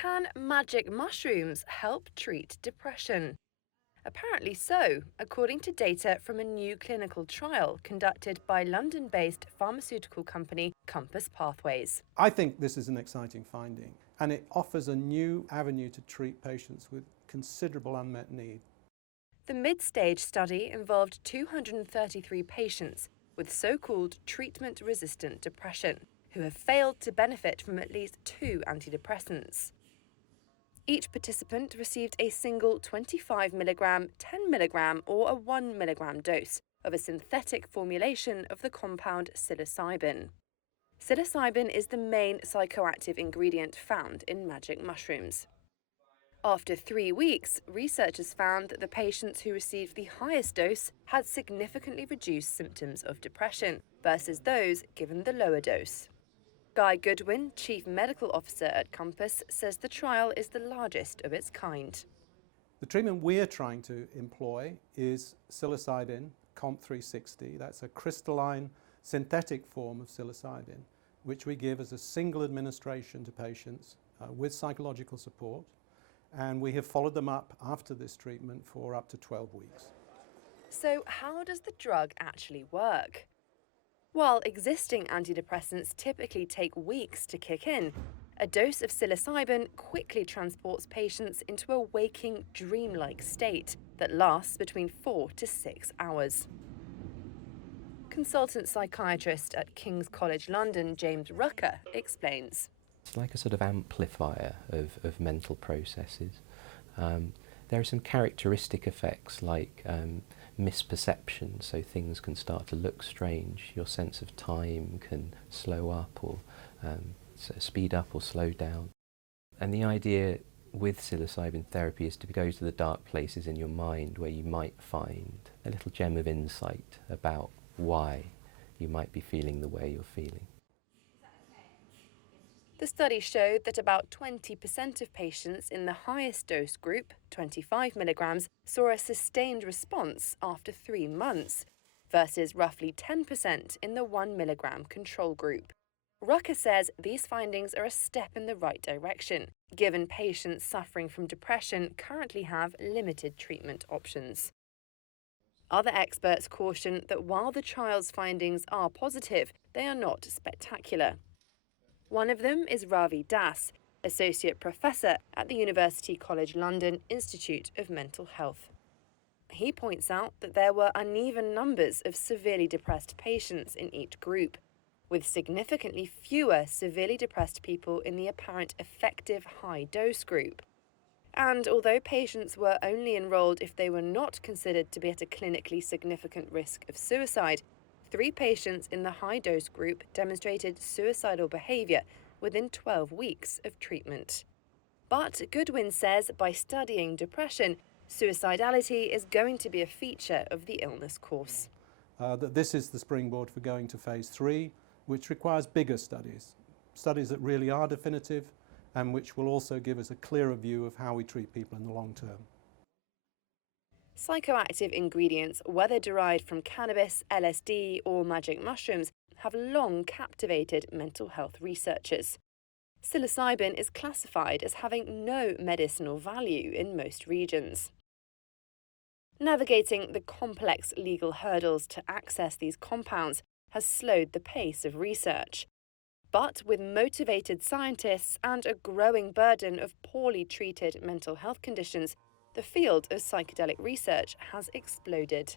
Can magic mushrooms help treat depression? Apparently so, according to data from a new clinical trial conducted by London-based pharmaceutical company Compass Pathways. I think this is an exciting finding, and it offers a new avenue to treat patients with considerable unmet need. The mid-stage study involved 233 patients with so-called treatment-resistant depression who have failed to benefit from at least 2 antidepressants. Each participant received a single 25 mg, 10 mg, or a 1 mg dose of a synthetic formulation of the compound psilocybin. Psilocybin is the main psychoactive ingredient found in magic mushrooms. After 3 weeks, researchers found that the patients who received the highest dose had significantly reduced symptoms of depression versus those given the lower dose. Guy Goodwin, Chief Medical Officer at Compass, says the trial is the largest of its kind. The treatment we're trying to employ is psilocybin, COMP360. That's a crystalline synthetic form of psilocybin, which we give as a single administration to patients with psychological support. And we have followed them up after this treatment for up to 12 weeks. So how does the drug actually work? While existing antidepressants typically take weeks to kick in, a dose of psilocybin quickly transports patients into a waking, dreamlike state that lasts between 4 to 6 hours. Consultant psychiatrist at King's College London, James Rucker, explains. It's like a sort of amplifier of mental processes. There are some characteristic effects like misperception, so things can start to look strange. Your sense of time can slow up or speed up or slow down. And the idea with psilocybin therapy is to go to the dark places in your mind where you might find a little gem of insight about why you might be feeling the way you're feeling. The study showed that about 20% of patients in the highest dose group, 25 mg, saw a sustained response after 3 months, versus roughly 10% in the 1 mg control group. Rucker says these findings are a step in the right direction, given patients suffering from depression currently have limited treatment options. Other experts caution that while the trial's findings are positive, they are not spectacular. One of them is Ravi Das, Associate Professor at the University College London Institute of Mental Health. He points out that there were uneven numbers of severely depressed patients in each group, with significantly fewer severely depressed people in the apparent effective high-dose group. And although patients were only enrolled if they were not considered to be at a clinically significant risk of suicide, 3 patients in the high-dose group demonstrated suicidal behaviour within 12 weeks of treatment. But Goodwin says by studying depression, suicidality is going to be a feature of the illness course. That this is the springboard for going to phase 3, which requires bigger studies that really are definitive and which will also give us a clearer view of how we treat people in the long term. Psychoactive ingredients, whether derived from cannabis, LSD, or magic mushrooms, have long captivated mental health researchers. Psilocybin is classified as having no medicinal value in most regions. Navigating the complex legal hurdles to access these compounds has slowed the pace of research. But with motivated scientists and a growing burden of poorly treated mental health conditions, the field of psychedelic research has exploded.